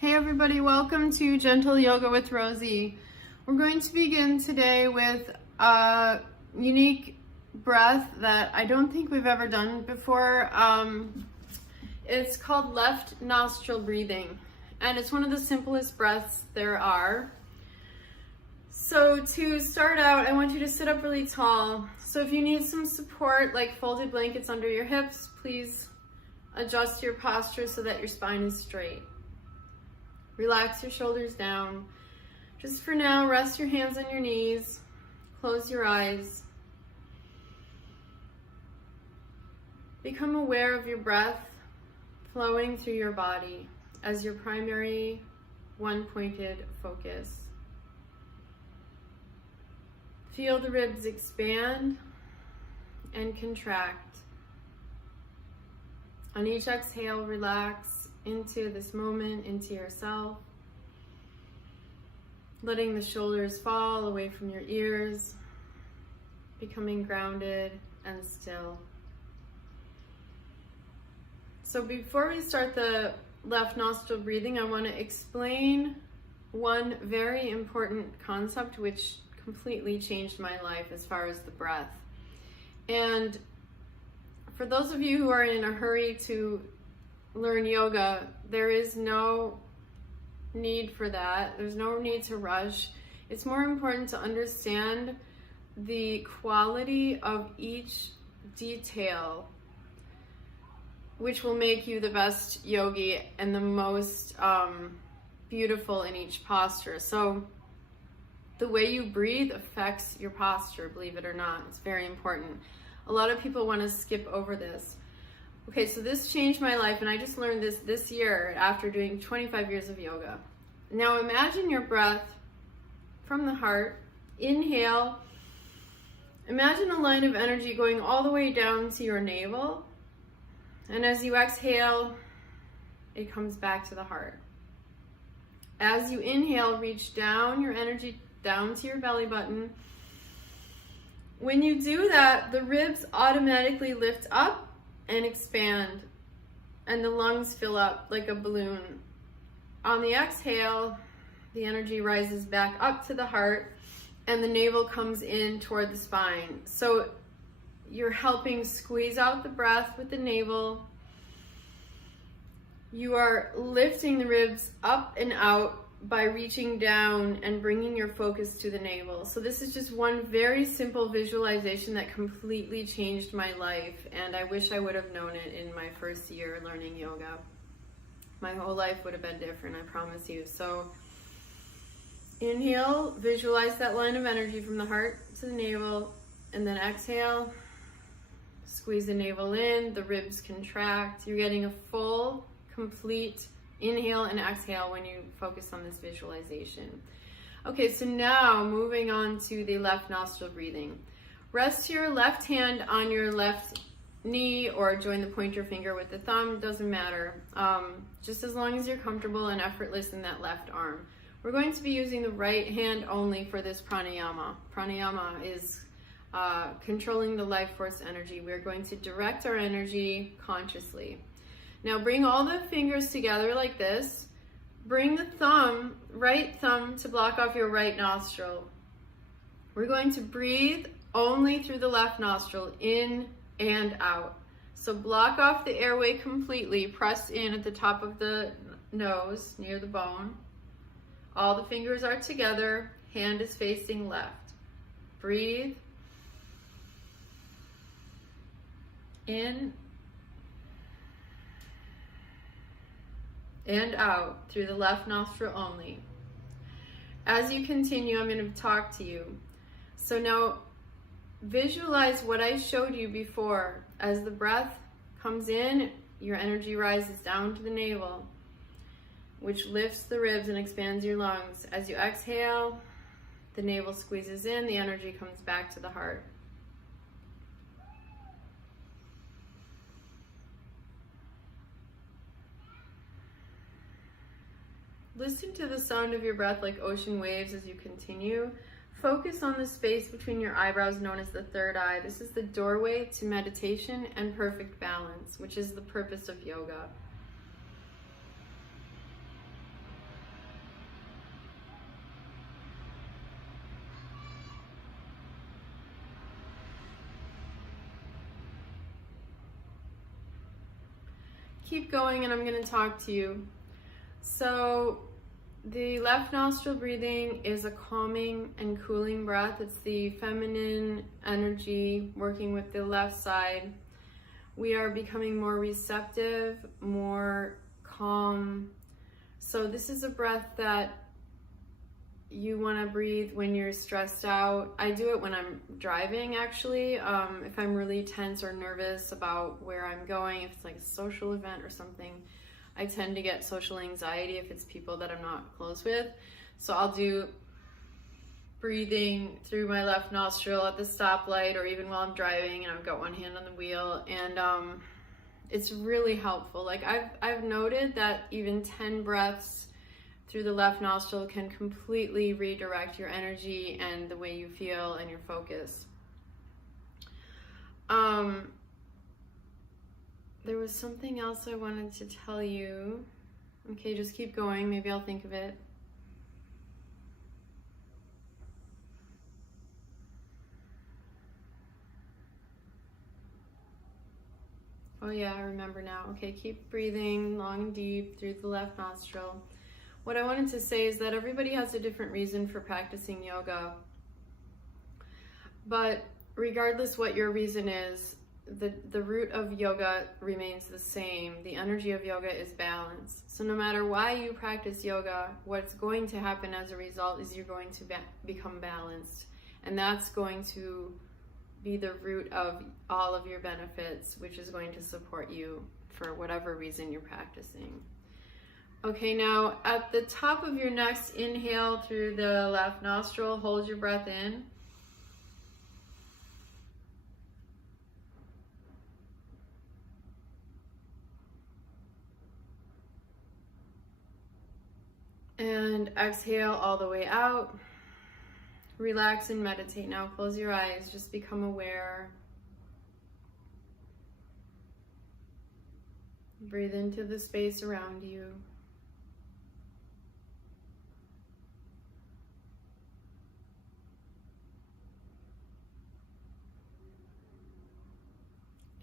Hey everybody, welcome to Gentle Yoga with Rosie. We're going to begin today with a unique breath that I don't think we've ever done before. It's called left nostril breathing, and it's one of the simplest breaths there are. So to start out, I want you to sit up really tall. So if you need some support, like folded blankets under your hips, please adjust your posture so that your spine is straight. Relax your shoulders down. Just for now, rest your hands on your knees. Close your eyes. Become aware of your breath flowing through your body as your primary one-pointed focus. Feel the ribs expand and contract. On each exhale, relax into this moment, into yourself, letting the shoulders fall away from your ears, becoming grounded and still. So before we start the left nostril breathing, I want to explain one very important concept which completely changed my life as far as the breath. And for those of you who are in a hurry to learn yoga, there is no need for that. There's no need to rush. It's more important to understand the quality of each detail, which will make you the best yogi and the most beautiful in each posture. So the way you breathe affects your posture, believe it or not. It's very important. A lot of people want to skip over this. Okay, so this changed my life, and I just learned this year after doing 25 years of yoga. Now imagine your breath from the heart. Inhale. Imagine a line of energy going all the way down to your navel. And as you exhale, it comes back to the heart. As you inhale, reach down your energy down to your belly button. When you do that, the ribs automatically lift up and expand, and the lungs fill up like a balloon. On the exhale, the energy rises back up to the heart, and the navel comes in toward the spine. So you're helping squeeze out the breath with the navel. You are lifting the ribs up and out by reaching down and bringing your focus to the navel. So this is just one very simple visualization that completely changed my life, and I wish I would have known it in my first year learning yoga. My whole life would have been different, I promise you. So inhale, visualize that line of energy from the heart to the navel, and then exhale, squeeze the navel in, the ribs contract. You're getting a full, complete inhale and exhale when you focus on this visualization. Okay, so now moving on to the left nostril breathing. Rest your left hand on your left knee or join the pointer finger with the thumb, doesn't matter. Just as long as you're comfortable and effortless in that left arm. We're going to be using the right hand only for this pranayama. Pranayama is controlling the life force energy. We're going to direct our energy consciously. Now bring all the fingers together like this. Bring the thumb, right thumb, to block off your right nostril. We're going to breathe only through the left nostril, in and out. So block off the airway completely. Press in at the top of the nose, near the bone. All the fingers are together. Hand is facing left. Breathe. In and out through the left nostril only. As you continue, I'm going to talk to you. So now visualize what I showed you before. As the breath comes in, your energy rises down to the navel, which lifts the ribs and expands your lungs. As you exhale, the navel squeezes in, the energy comes back to the heart. Listen to the sound of your breath like ocean waves as you continue. Focus on the space between your eyebrows known as the third eye. This is the doorway to meditation and perfect balance, which is the purpose of yoga. keep going and I'm going to talk to you. So the left nostril breathing is a calming and cooling breath. It's the feminine energy working with the left side. We are becoming more receptive, more calm. So this is a breath that you want to breathe when you're stressed out. I do it when I'm driving, actually. If I'm really tense or nervous about where I'm going, if it's like a social event or something, I tend to get social anxiety if it's people that I'm not close with. So I'll do breathing through my left nostril at the stoplight, or even while I'm driving and I've got one hand on the wheel, and it's really helpful. Like I've noted that even 10 breaths through the left nostril can completely redirect your energy and the way you feel and your focus. There was something else I wanted to tell you. Okay, just keep going. Maybe I'll think of it. Oh yeah, I remember now. Okay, keep breathing long and deep through the left nostril. What I wanted to say is that everybody has a different reason for practicing yoga. But regardless what your reason is, the root of yoga remains the same. The energy of yoga is balance. So no matter why you practice yoga, what's going to happen as a result is you're going to become balanced. And that's going to be the root of all of your benefits, which is going to support you for whatever reason you're practicing. Okay, now at the top of your next inhale through the left nostril, hold your breath in. And exhale all the way out. Relax and meditate now. Close your eyes, just become aware. Breathe into the space around you.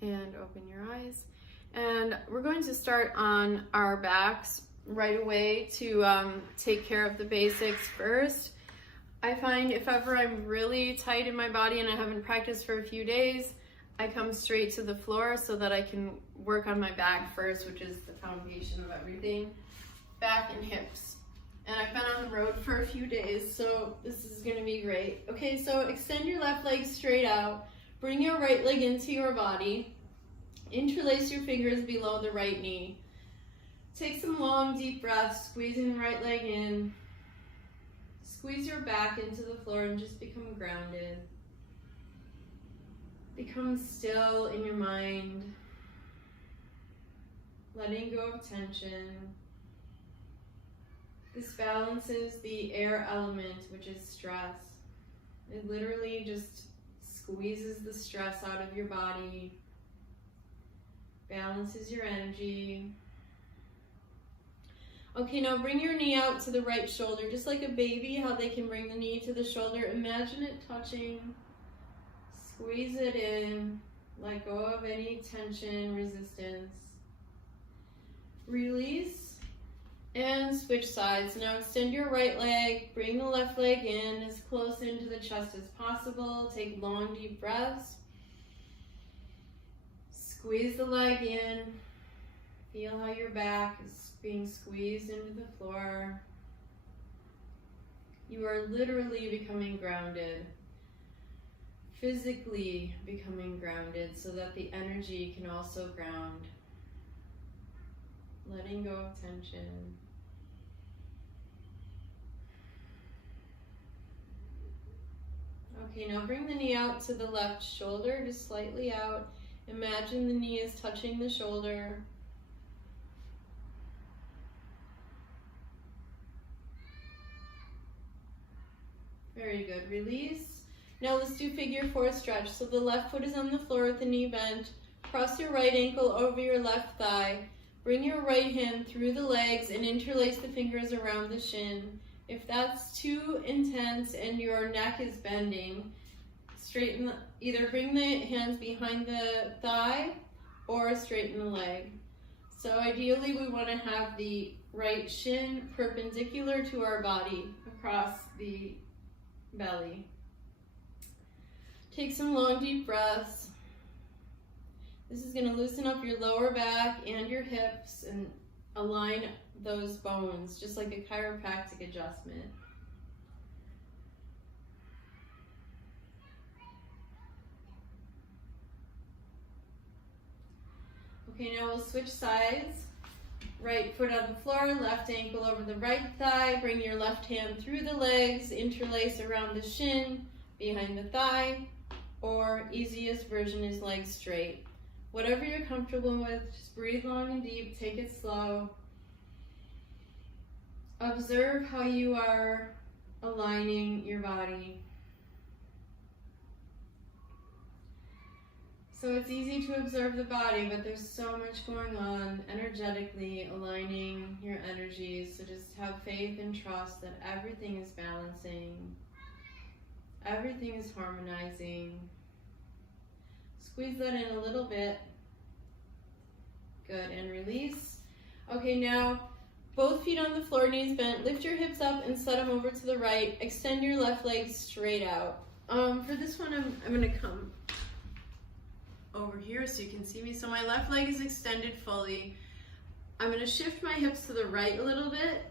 And open your eyes. And we're going to start on our backs right away to take care of the basics first. I find if ever I'm really tight in my body and I haven't practiced for a few days, I come straight to the floor so that I can work on my back first, which is the foundation of everything. Back and hips. And I've been on the road for a few days, so this is gonna be great. Okay, so extend your left leg straight out. Bring your right leg into your body. Interlace your fingers below the right knee. Take some long, deep breaths, squeezing the right leg in. Squeeze your back into the floor and just become grounded. Become still in your mind. Letting go of tension. This balances the air element, which is stress. It literally just squeezes the stress out of your body. Balances your energy. Okay, now bring your knee out to the right shoulder, just like a baby, how they can bring the knee to the shoulder. Imagine it touching. Squeeze it in. Let go of any tension, resistance. Release and switch sides. Now extend your right leg. Bring the left leg in as close into the chest as possible. Take long, deep breaths. Squeeze the leg in. Feel how your back is being squeezed into the floor. You are literally becoming grounded, physically becoming grounded so that the energy can also ground. Letting go of tension. Okay, now bring the knee out to the left shoulder, just slightly out. Imagine the knee is touching the shoulder. Very good. Release. Now let's do figure four stretch. So the left foot is on the floor with the knee bent. Cross your right ankle over your left thigh. Bring your right hand through the legs and interlace the fingers around the shin. If that's too intense and your neck is bending, straighten, either bring the hands behind the thigh or straighten the leg. So ideally we want to have the right shin perpendicular to our body across the belly. Take some long deep breaths. This is going to loosen up your lower back and your hips and align those bones, just like a chiropractic adjustment. Okay, now we'll switch sides. Right foot on the floor, left ankle over the right thigh. Bring your left hand through the legs, interlace around the shin, behind the thigh, or easiest version is legs straight. Whatever you're comfortable with, just breathe long and deep, take it slow. Observe how you are aligning your body. So it's easy to observe the body, but there's so much going on energetically, aligning your energies. So just have faith and trust that everything is balancing, everything is harmonizing. Squeeze that in a little bit. Good, and release. Okay, now both feet on the floor, knees bent. Lift your hips up and set them over to the right. Extend your left leg straight out. For this one, I'm going to come over here so you can see me. So my left leg is extended fully. I'm going to shift my hips to the right a little bit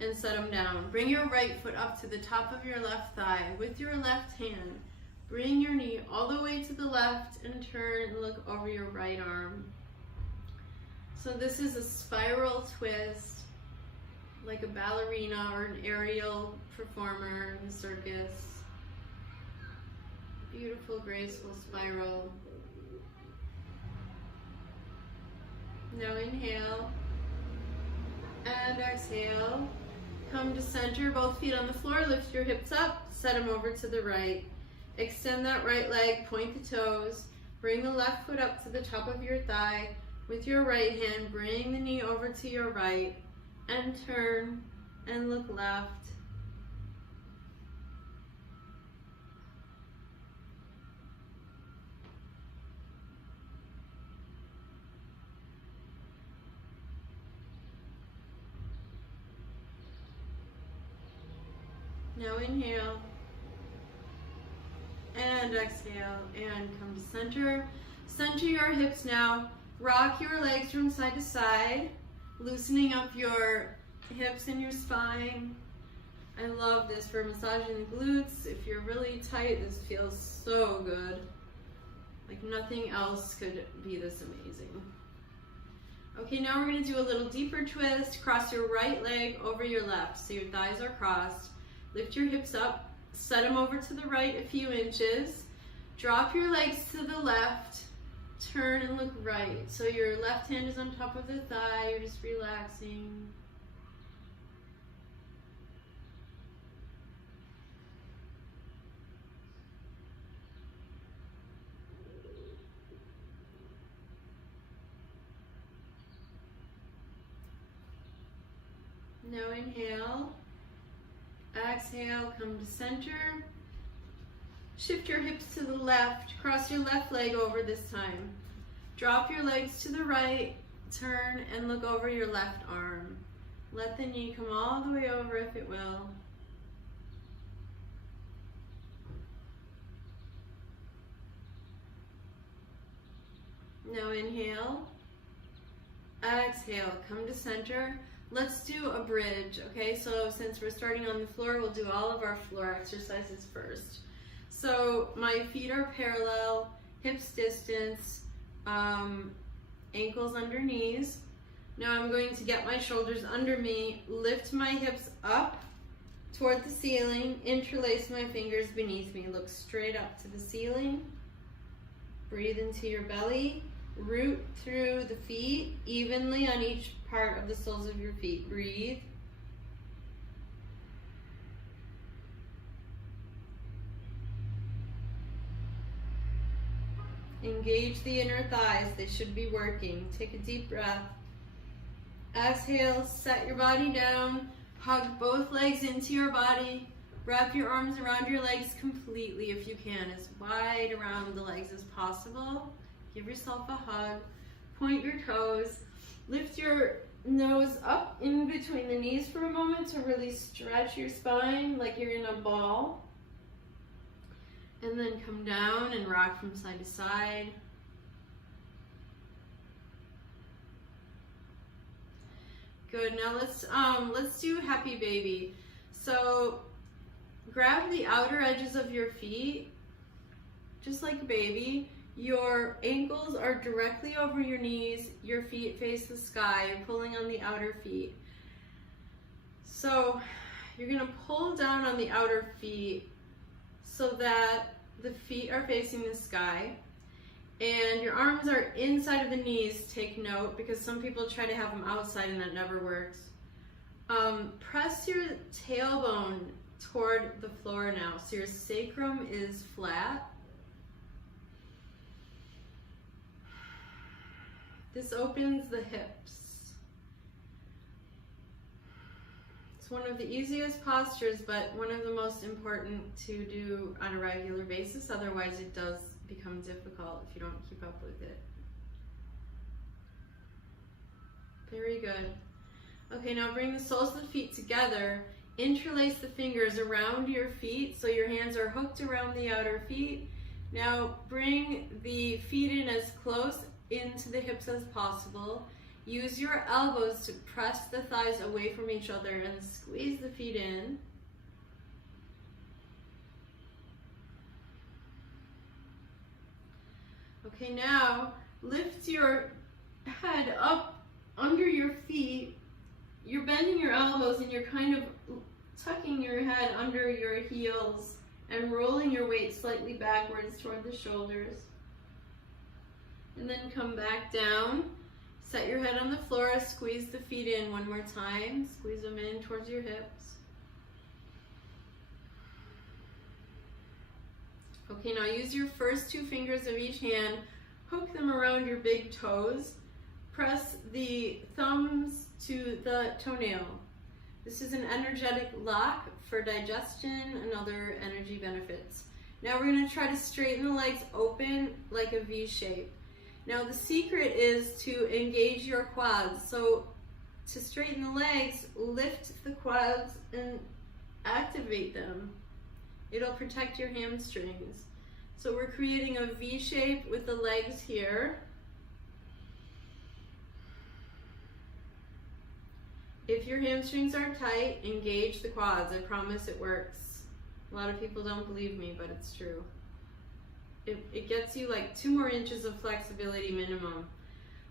and set them down. Bring your right foot up to the top of your left thigh. With your left hand, bring your knee all the way to the left and turn and look over your right arm. So this is a spiral twist, like a ballerina or an aerial performer in the circus. Beautiful, graceful spiral. Now inhale and exhale. Come to center, both feet on the floor, lift your hips up, set them over to the right. Extend that right leg, point the toes, bring the left foot up to the top of your thigh. With your right hand, bring the knee over to your right and turn and look left. Now inhale and exhale and come to center. Center your hips now. Rock your legs from side to side, loosening up your hips and your spine. I love this for massaging the glutes. If you're really tight, this feels so good. Like nothing else could be this amazing. Okay, now we're going to do a little deeper twist. Cross your right leg over your left, so your thighs are crossed. Lift your hips up, set them over to the right a few inches. Drop your legs to the left, turn and look right. So your left hand is on top of the thigh, you're just relaxing. Now inhale. Exhale, come to center. Shift your hips to the left. Cross your left leg over this time. Drop your legs to the right. Turn and look over your left arm. Let the knee come all the way over if it will. Now inhale. Exhale, come to center. Let's do a bridge, okay? So since we're starting on the floor, we'll do all of our floor exercises first. So my feet are parallel, hips distance, ankles under knees. Now I'm going to get my shoulders under me, lift my hips up toward the ceiling, interlace my fingers beneath me, look straight up to the ceiling. Breathe into your belly. Root through the feet evenly on each part of the soles of your feet. Breathe. Engage the inner thighs. They should be working. Take a deep breath. Exhale, set your body down. Hug both legs into your body. Wrap your arms around your legs completely if you can, as wide around the legs as possible. Give yourself a hug. point your toes, lift your nose up in between the knees for a moment to really stretch your spine like you're in a ball. And then come down and rock from side to side. Good. Now let's do happy baby. So grab the outer edges of your feet, just like a baby. Your ankles are directly over your knees. Your feet face the sky. You're pulling on the outer feet. So you're gonna pull down on the outer feet so that the feet are facing the sky. And your arms are inside of the knees, take note, because some people try to have them outside and that never works. Press your tailbone toward the floor now, so your sacrum is flat. This opens the hips. It's one of the easiest postures, but one of the most important to do on a regular basis, otherwise it does become difficult if you don't keep up with it. Very good. Okay, now bring the soles of the feet together. Interlace the fingers around your feet so your hands are hooked around the outer feet. Now bring the feet in as close into the hips as possible. Use your elbows to press the thighs away from each other and squeeze the feet in. Okay, now lift your head up under your feet. You're bending your elbows and you're kind of tucking your head under your heels and rolling your weight slightly backwards toward the shoulders. And then come back down. Set your head on the floor, squeeze the feet in one more time. Squeeze them in towards your hips. Okay, now use your first two fingers of each hand, hook them around your big toes, press the thumbs to the toenail. This is an energetic lock for digestion and other energy benefits. Now we're going to try to straighten the legs open like a V shape. Now the secret is to engage your quads. So to straighten the legs, lift the quads and activate them. It'll protect your hamstrings. So we're creating a V shape with the legs here. If your hamstrings are tight, engage the quads. I promise it works. A lot of people don't believe me, but it's true. It gets you like 2 more inches of flexibility minimum.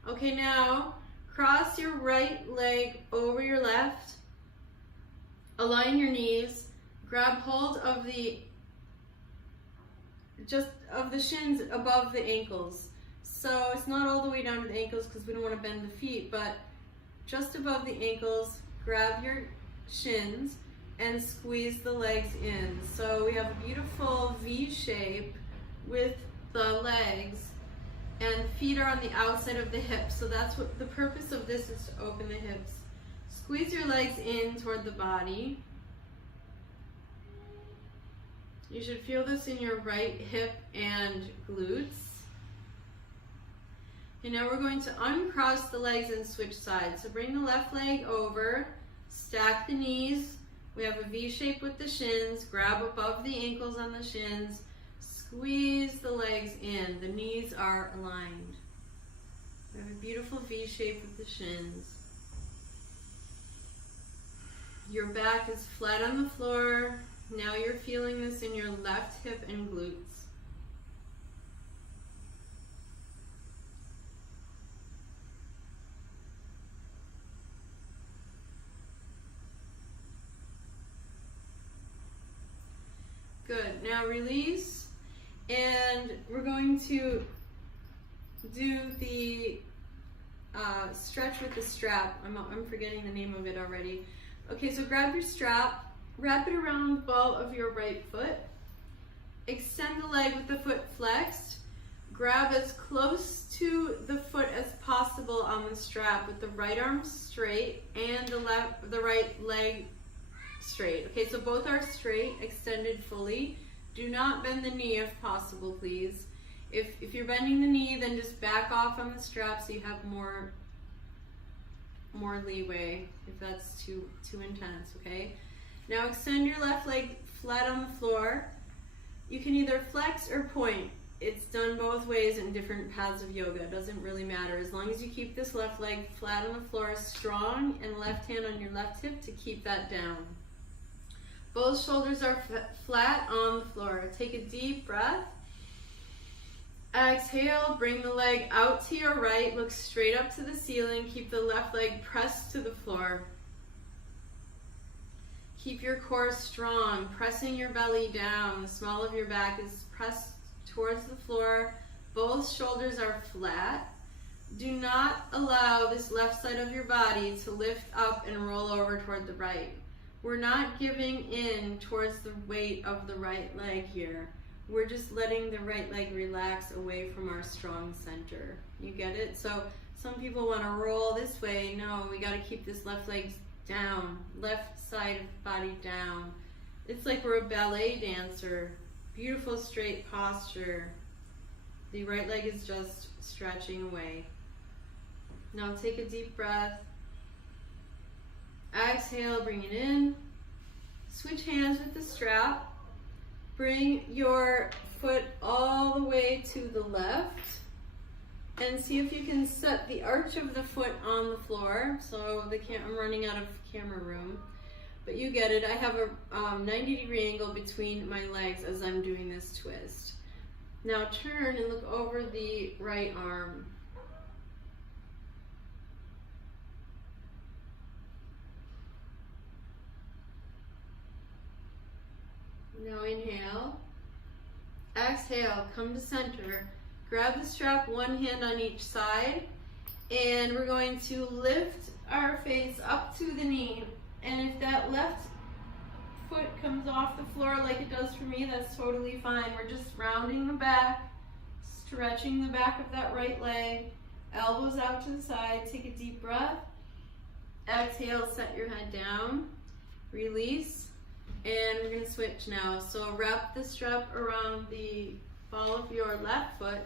Okay, now cross your right leg over your left. Align your knees. Grab hold of the shins above the ankles. So it's not all the way down to the ankles because we don't want to bend the feet, but just above the ankles, grab your shins and squeeze the legs in. So we have a beautiful V shape with the legs, and feet are on the outside of the hips. So that's what the purpose of this is, to open the hips. Squeeze your legs in toward the body. You should feel this in your right hip and glutes. And now we're going to uncross the legs and switch sides. So bring the left leg over, stack the knees. We have a V shape with the shins. Grab above the ankles on the shins. Squeeze the legs in. The knees are aligned. We have a beautiful V shape with the shins. Your back is flat on the floor. Now you're feeling this in your left hip and glutes. Good. Now release, and we're going to do the stretch with the strap. I'm forgetting the name of it already. Okay, so grab your strap. Wrap it around the ball of your right foot. Extend the leg with the foot flexed. Grab as close to the foot as possible on the strap with the right arm straight and the right leg straight. Okay, so both are straight, extended fully. Do not bend the knee if possible, please. If you're bending the knee, then just back off on the strap so you have more leeway if that's too intense, okay? Now extend your left leg flat on the floor. You can either flex or point. It's done both ways in different paths of yoga. It doesn't really matter. As long as you keep this left leg flat on the floor, strong, and left hand on your left hip to keep that down. Both shoulders are flat on the floor. Take a deep breath. Exhale, bring the leg out to your right. Look straight up to the ceiling. Keep the left leg pressed to the floor. Keep your core strong, pressing your belly down. The small of your back is pressed towards the floor. Both shoulders are flat. Do not allow this left side of your body to lift up and roll over toward the right. We're not giving in towards the weight of the right leg here. We're just letting the right leg relax away from our strong center. You get it? So some people want to roll this way. No, we got to keep this left leg down, left side of the body down. It's like we're a ballet dancer. Beautiful straight posture. The right leg is just stretching away. Now take a deep breath. Exhale, bring it in. Switch hands with the strap. Bring your foot all the way to the left. And see if you can set the arch of the foot on the floor. So I'm running out of camera room. But you get it. I have a 90-degree angle between my legs as I'm doing this twist. Now turn and look over the right arm. Now inhale. Exhale, come to center. Grab the strap, one hand on each side. And we're going to lift our face up to the knee. And if that left foot comes off the floor like it does for me, that's totally fine. We're just rounding the back, stretching the back of that right leg, elbows out to the side. Take a deep breath. Exhale, set your head down, release, and we're going to switch now. So wrap the strap around the ball of your left foot.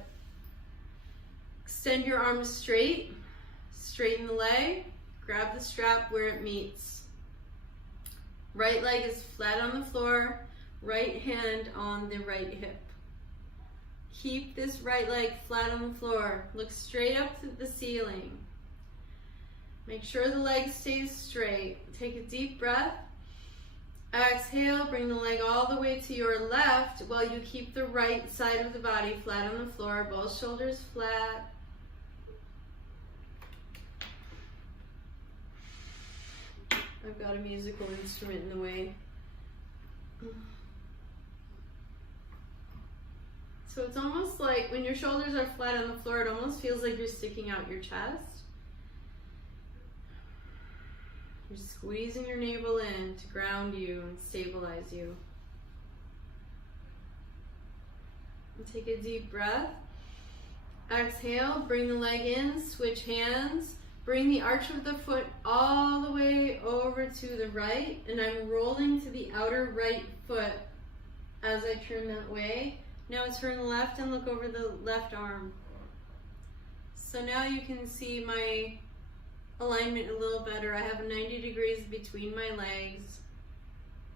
Extend your arms straight, straighten the leg, grab the strap where it meets. Right leg is flat on the floor, right hand on the right hip. Keep this right leg flat on the floor. Look straight up to the ceiling. Make sure the leg stays straight. Take a deep breath. Exhale, bring the leg all the way to your left while you keep the right side of the body flat on the floor, both shoulders flat. I've got a musical instrument in the way. So it's almost like when your shoulders are flat on the floor, it almost feels like you're sticking out your chest. You're squeezing your navel in to ground you and stabilize you. And take a deep breath. Exhale, bring the leg in, switch hands. Bring the arch of the foot all the way over to the right, and I'm rolling to the outer right foot as I turn that way. Now turn left and look over the left arm. So now you can see my alignment a little better. I have 90 degrees between my legs.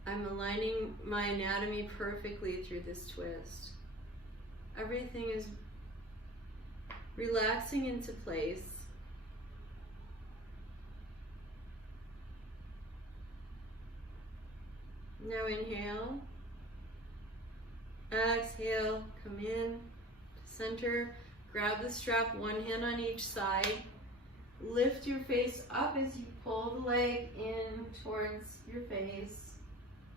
I'm aligning my anatomy perfectly through this twist. Everything is relaxing into place. Now inhale, exhale, come in to center, grab the strap, one hand on each side, lift your face up as you pull the leg in towards your face,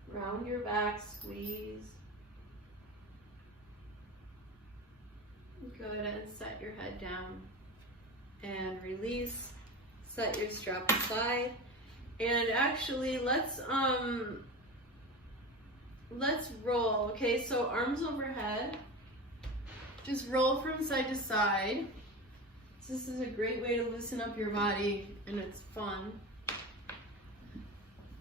round your back, squeeze. Good, and set your head down and release, set your strap aside, and actually let's roll, okay? So arms overhead, just roll from side to side. This is a great way to loosen up your body, and it's fun.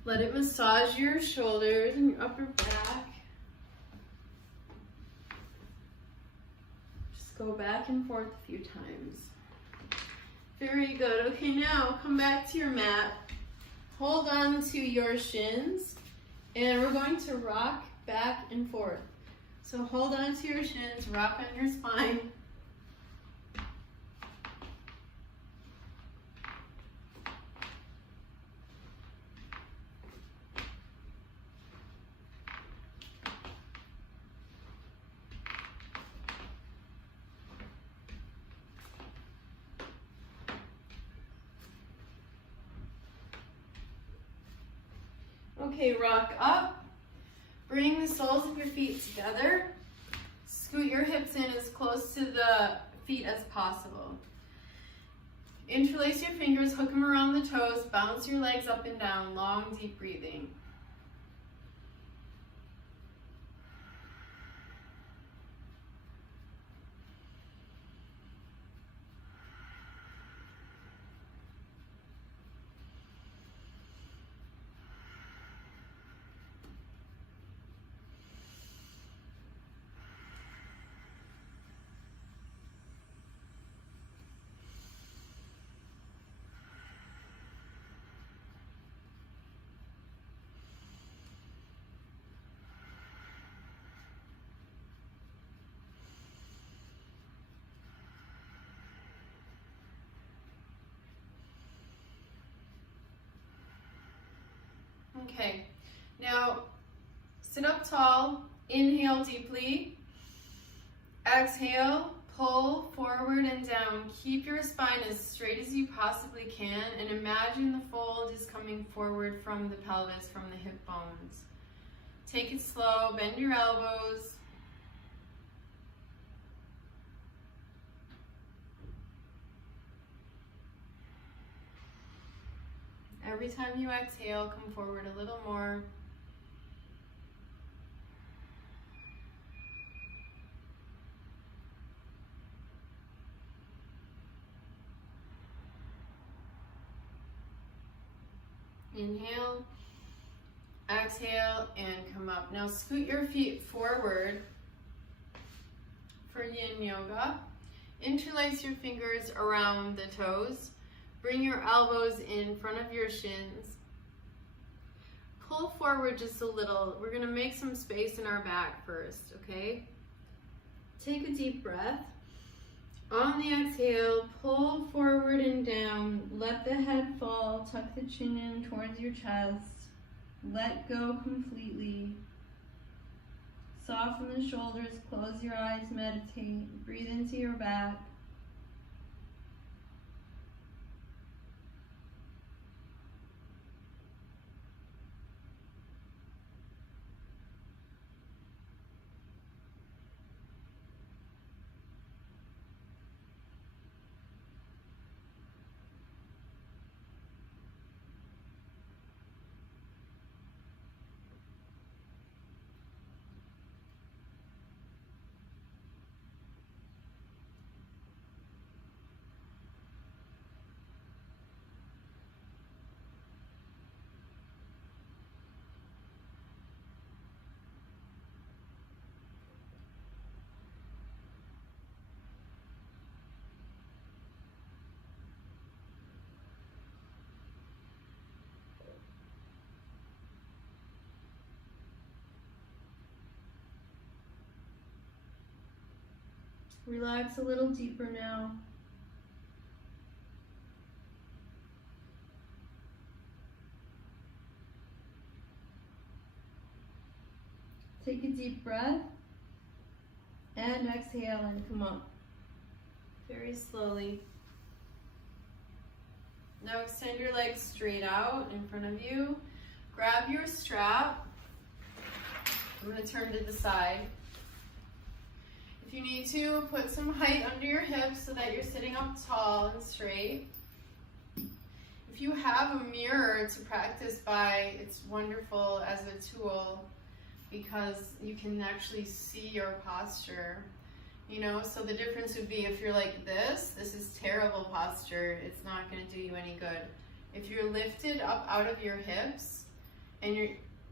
Let it massage your shoulders and your upper back. Just go back and forth a few times. Very good. Okay, now come back to your mat. Hold on to your shins, and we're going to rock back and forth. So hold on to your shins, rock on your spine. Okay, rock up. Bring the soles of your feet together. Scoot your hips in as close to the feet as possible. Interlace your fingers, hook them around the toes, bounce your legs up and down, long, deep breathing. Okay, now sit up tall, inhale deeply, exhale, pull forward and down. Keep your spine as straight as you possibly can and imagine the fold is coming forward from the pelvis, from the hip bones. Take it slow, bend your elbows. Every time you exhale, come forward a little more. Inhale, exhale, and come up. Now scoot your feet forward for yin yoga. Interlace your fingers around the toes. Bring your elbows in front of your shins. Pull forward just a little. We're going to make some space in our back first, okay? Take a deep breath. On the exhale, pull forward and down. Let the head fall. Tuck the chin in towards your chest. Let go completely. Soften the shoulders. Close your eyes. Meditate. Breathe into your back. Relax a little deeper now. Take a deep breath and exhale and come up very slowly. Now extend your legs straight out in front of you. Grab your strap. I'm going to turn to the side. If you need to, put some height under your hips so that you're sitting up tall and straight. If you have a mirror to practice by, it's wonderful as a tool because you can actually see your posture. You know, so the difference would be if you're like this is terrible posture. It's not going to do you any good. If you're lifted up out of your hips and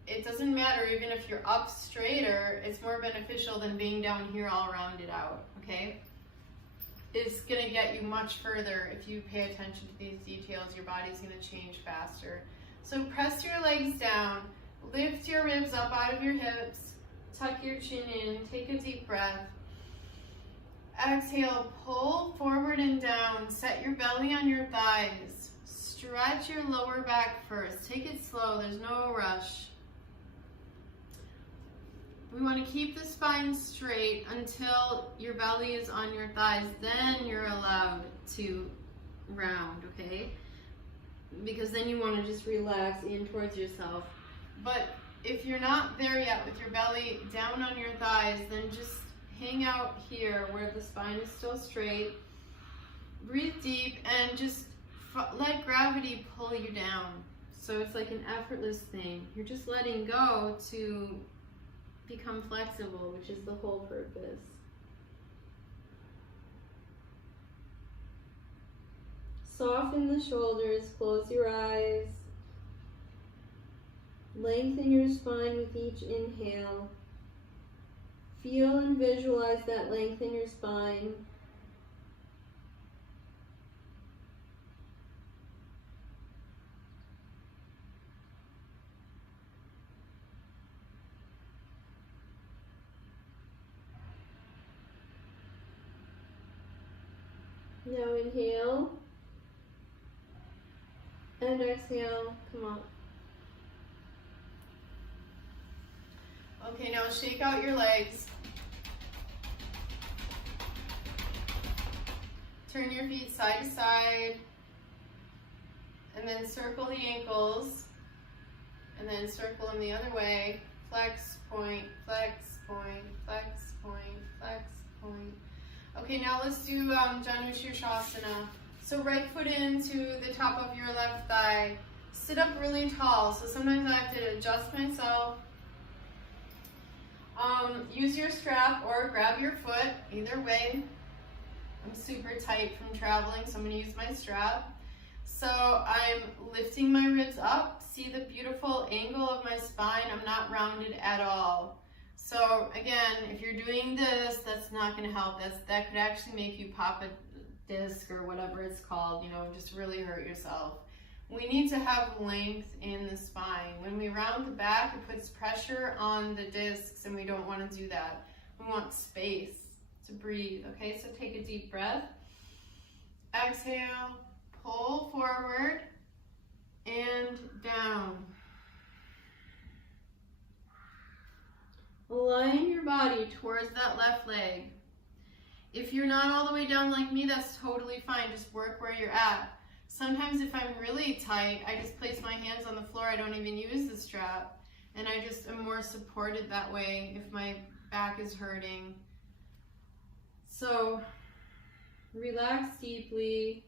it doesn't matter even if you're up straighter, it's more beneficial than being down here all rounded out, okay? is going to get you much further. If you pay attention to these details, your body's going to change faster. So press your legs down, lift your ribs up out of your hips, tuck your chin in, take a deep breath. Exhale, pull forward and down, set your belly on your thighs. Stretch your lower back first. Take it slow, there's no rush. We want to keep the spine straight until your belly is on your thighs. Then you're allowed to round, okay? Because then you want to just relax in towards yourself. But if you're not there yet with your belly down on your thighs, then just hang out here where the spine is still straight. Breathe deep and just let gravity pull you down. So it's like an effortless thing. You're just letting go to become flexible, which is the whole purpose. Soften the shoulders, close your eyes. Lengthen your spine with each inhale. Feel and visualize that length in your spine. Now inhale and exhale, come up. Okay, now shake out your legs. Turn your feet side to side, and then circle the ankles, and then circle them the other way. Flex, point, flex, point, flex, point, flex, point. Okay, now let's do Janu Shirshasana. So right foot into the top of your left thigh. Sit up really tall, so sometimes I have to adjust myself. Use your strap or grab your foot, either way. I'm super tight from traveling, so I'm going to use my strap. So I'm lifting my ribs up. See the beautiful angle of my spine? I'm not rounded at all. So again, if you're doing this, that's not going to help. That could actually make you pop a disc or whatever it's called, you know, just really hurt yourself. We need to have length in the spine. When we round the back, it puts pressure on the discs, and we don't want to do that. We want space to breathe. Okay, so take a deep breath. Exhale, pull forward and down. Align your body towards that left leg. If you're not all the way down like me, that's totally fine. Just work where you're at. Sometimes if I'm really tight, I just place my hands on the floor. I don't even use the strap. And I just am more supported that way if my back is hurting. So relax deeply.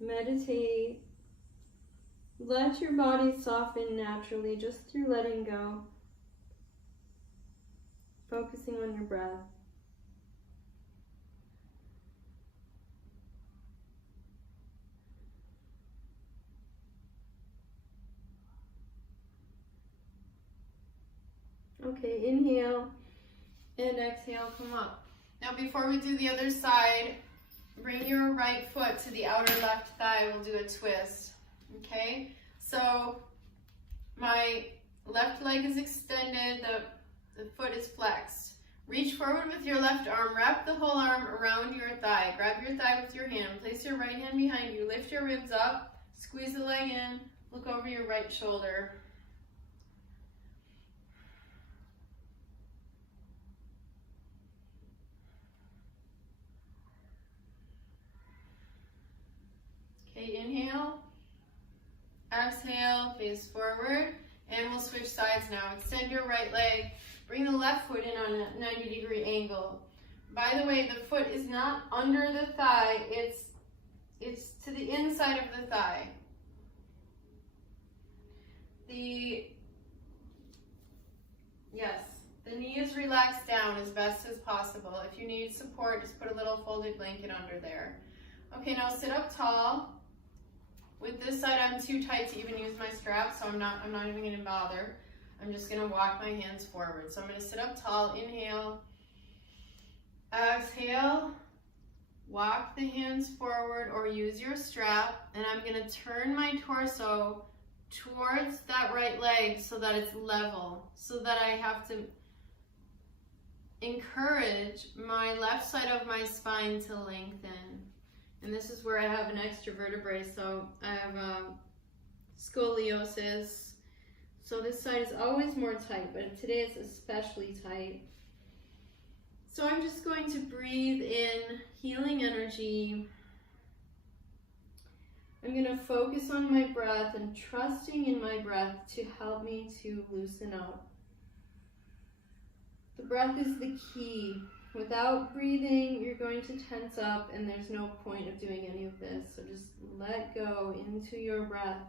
Meditate. Let your body soften naturally just through letting go. Focusing on your breath. Okay, inhale and exhale, come up. Now before we do the other side, bring your right foot to the outer left thigh. We'll do a twist, okay? So my left leg is extended, the foot is flexed. Reach forward with your left arm, wrap the whole arm around your thigh. Grab your thigh with your hand, place your right hand behind you, lift your ribs up, squeeze the leg in, look over your right shoulder. Okay, inhale, exhale, face forward, and we'll switch sides now. Extend your right leg, bring the left foot in on a 90-degree angle. By the way, the foot is not under the thigh, it's to the inside of the thigh. The knee is relaxed down as best as possible. If you need support, just put a little folded blanket under there. Okay, now sit up tall. With this side, I'm too tight to even use my strap, so I'm not even going to bother. I'm just going to walk my hands forward. So I'm going to sit up tall, inhale, walk the hands forward or use your strap, and I'm going to turn my torso towards that right leg so that it's level, so that I have to encourage my left side of my spine to lengthen. And this is where I have an extra vertebrae, so I have scoliosis. So this side is always more tight, but today it's especially tight. So I'm just going to breathe in healing energy. I'm going to focus on my breath and trusting in my breath to help me to loosen up. The breath is the key. Without breathing, you're going to tense up, and there's no point of doing any of this. So just let go into your breath.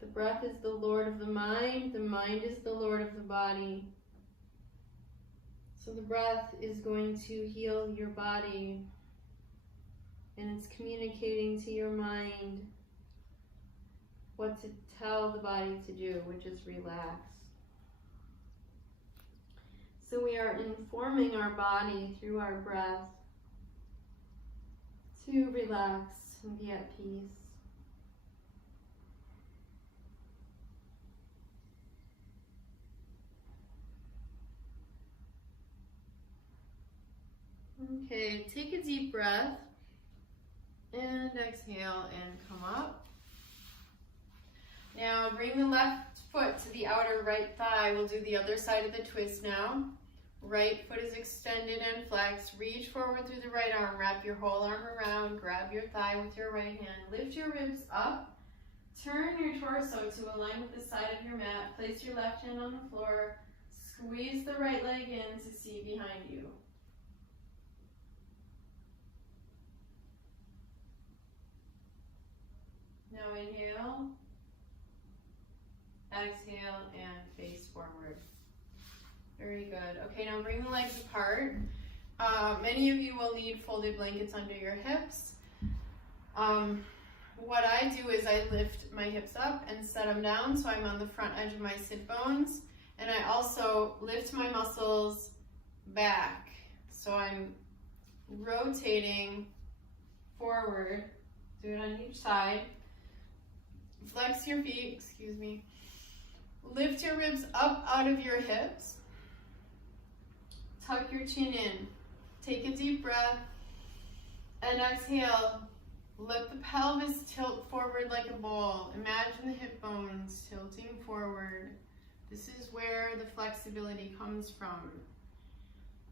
The breath is the Lord of the mind is the Lord of the body. So the breath is going to heal your body, and it's communicating to your mind what to tell the body to do, which is relax. So we are informing our body through our breath to relax and be at peace. Okay, take a deep breath and exhale and come up. Now bring the left foot to the outer right thigh. We'll do the other side of the twist now. Right foot is extended and flexed. Reach forward through the right arm. Wrap your whole arm around. Grab your thigh with your right hand. Lift your ribs up. Turn your torso to align with the side of your mat. Place your left hand on the floor. Squeeze the right leg in to see behind you. Now inhale, exhale, and face forward. Very good. Okay, now bring the legs apart. Many of you will need folded blankets under your hips. What I do is I lift my hips up and set them down so I'm on the front edge of my sit bones. And I also lift my muscles back. So I'm rotating forward. Do it on each side. Flex your feet, excuse me. Lift your ribs up out of your hips. Tuck your chin in. Take a deep breath. And exhale. Let the pelvis tilt forward like a ball. Imagine the hip bones tilting forward. This is where the flexibility comes from.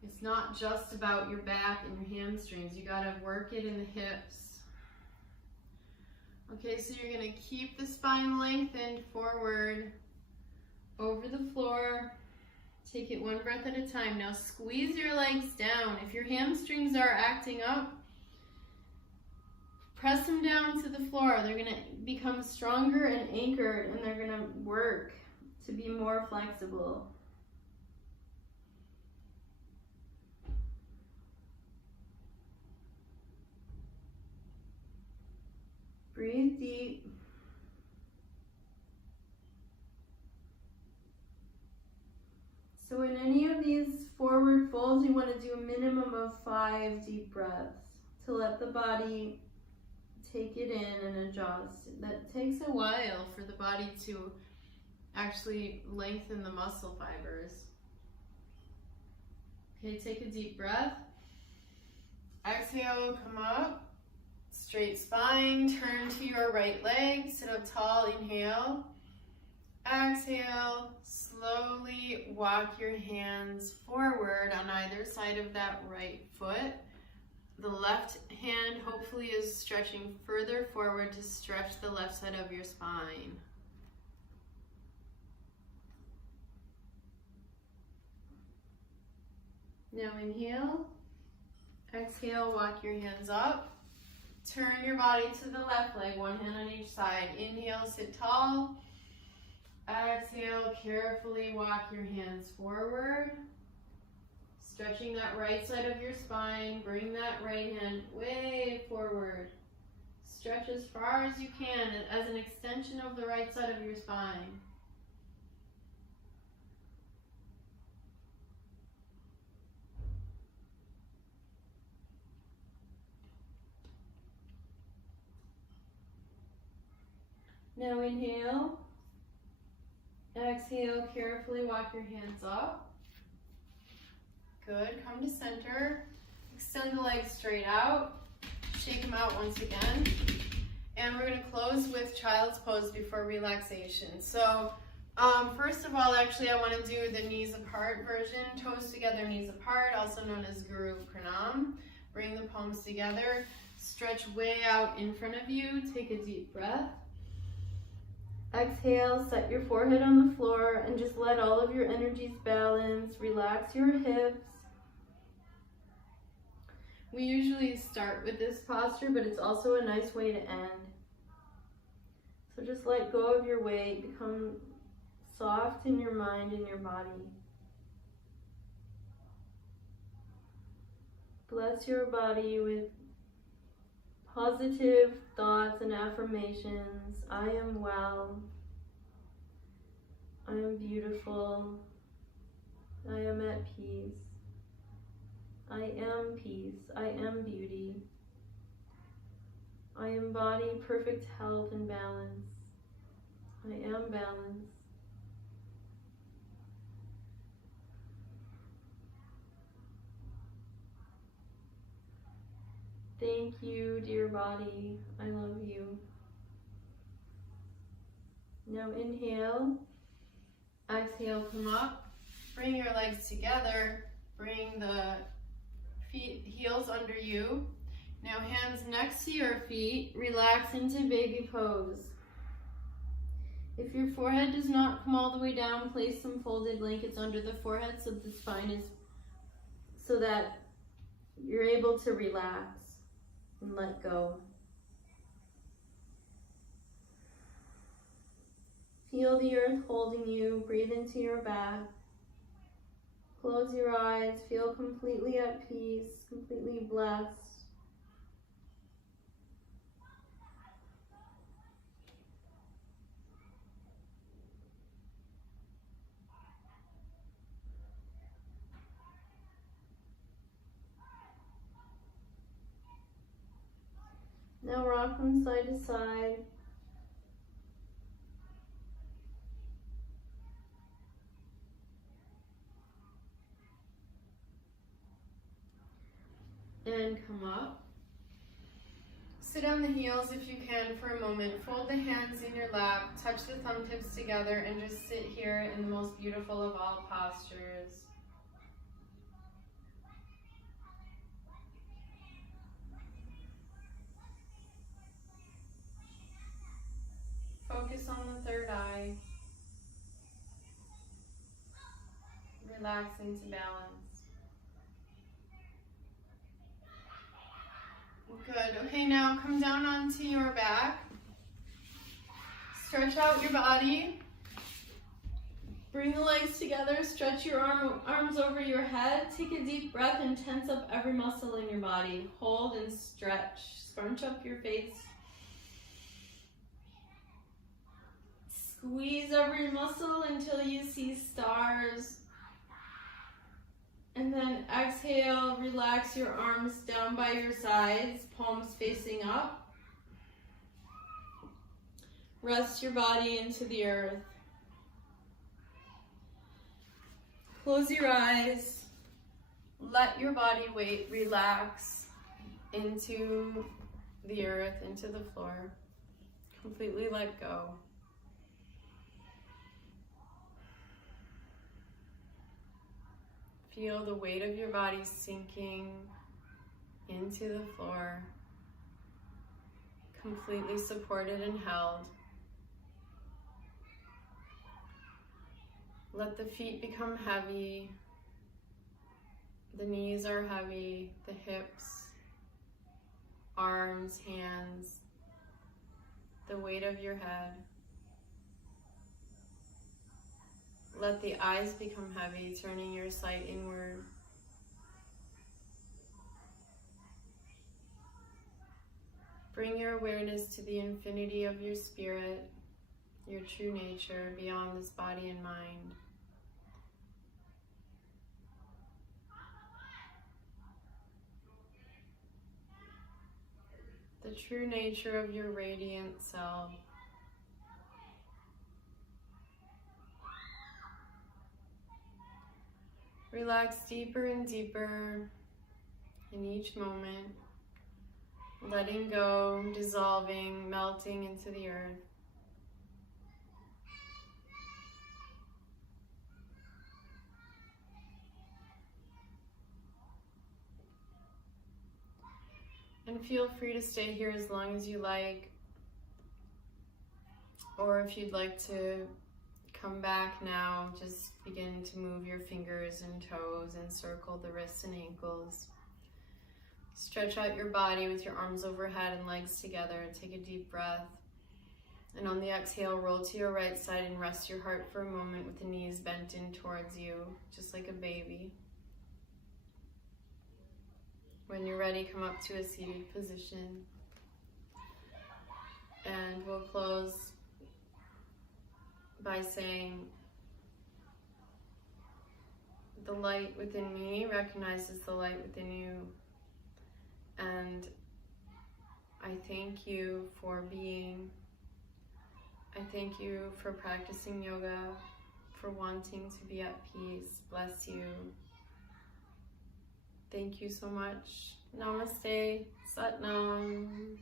It's not just about your back and your hamstrings. You gotta work it in the hips. Okay, so you're gonna keep the spine lengthened forward over the floor. Take it one breath at a time. Now squeeze your legs down. If your hamstrings are acting up, press them down to the floor. They're gonna become stronger and anchored, and they're gonna work to be more flexible. Breathe deep. So in any of these forward folds, you want to do a minimum of 5 deep breaths to let the body take it in and adjust. That takes a while for the body to actually lengthen the muscle fibers. Okay, take a deep breath. Exhale, come up. Straight spine, turn to your right leg, sit up tall, inhale. Exhale, slowly walk your hands forward on either side of that right foot. The left hand hopefully is stretching further forward to stretch the left side of your spine. Now inhale, exhale, walk your hands up. Turn your body to the left leg, one hand on each side. Inhale, sit tall. Exhale, carefully walk your hands forward. Stretching that right side of your spine. Bring that right hand way forward. Stretch as far as you can as an extension of the right side of your spine. Now inhale. Exhale, carefully walk your hands up. Good, come to center. Extend the legs straight out. Shake them out once again. And we're gonna close with child's pose before relaxation. So first of all, actually I wanna do the knees apart version. Toes together, knees apart, also known as Guru Pranam. Bring the palms together. Stretch way out in front of you. Take a deep breath. Exhale, set your forehead on the floor and just let all of your energies balance. Relax your hips. We usually start with this posture, but it's also a nice way to end. So just let go of your weight. Become soft in your mind and your body. Bless your body with positive thoughts and affirmations. I am well. I am beautiful. I am at peace. I am peace. I am beauty. I embody perfect health and balance. I am balance. Thank you, dear body. I love you. Now inhale. Exhale, come up. Bring your legs together. Bring the heels under you. Now hands next to your feet. Relax into baby pose. If your forehead does not come all the way down, place some folded blankets under the forehead so the spine is, so that you're able to relax and let go. Feel the earth holding you. Breathe into your back. Close your eyes. Feel completely at peace, completely blessed. Now rock from side to side. And come up. Sit on the heels if you can for a moment. Fold the hands in your lap. Touch the thumb tips together and just sit here in the most beautiful of all postures. Focus on the third eye. Relax into balance. Good. Okay, now come down onto your back. Stretch out your body. Bring the legs together. Stretch your arms over your head. Take a deep breath and tense up every muscle in your body. Hold and stretch. Scrunch up your face. Squeeze every muscle until you see stars. And then exhale, relax your arms down by your sides, palms facing up. Rest your body into the earth. Close your eyes. Let your body weight relax into the earth, into the floor. Completely let go. Feel the weight of your body sinking into the floor, completely supported and held. Let the feet become heavy. The knees are heavy, the hips, arms, hands, the weight of your head. Let the eyes become heavy, turning your sight inward. Bring your awareness to the infinity of your spirit, your true nature, beyond this body and mind. The true nature of your radiant self. Relax deeper and deeper in each moment, letting go, dissolving, melting into the earth. And feel free to stay here as long as you like, or if you'd like to come back now, just begin to move your fingers and toes and circle the wrists and ankles. Stretch out your body with your arms overhead and legs together. Take a deep breath. And on the exhale, roll to your right side and rest your heart for a moment with the knees bent in towards you, just like a baby. When you're ready, come up to a seated position. And we'll close by saying, the light within me recognizes the light within you. And I thank you for being. I thank you for practicing yoga, for wanting to be at peace. Bless you. Thank you so much. Namaste. Satnam.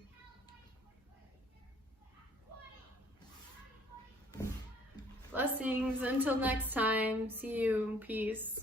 Blessings. Until next time. See you. Peace.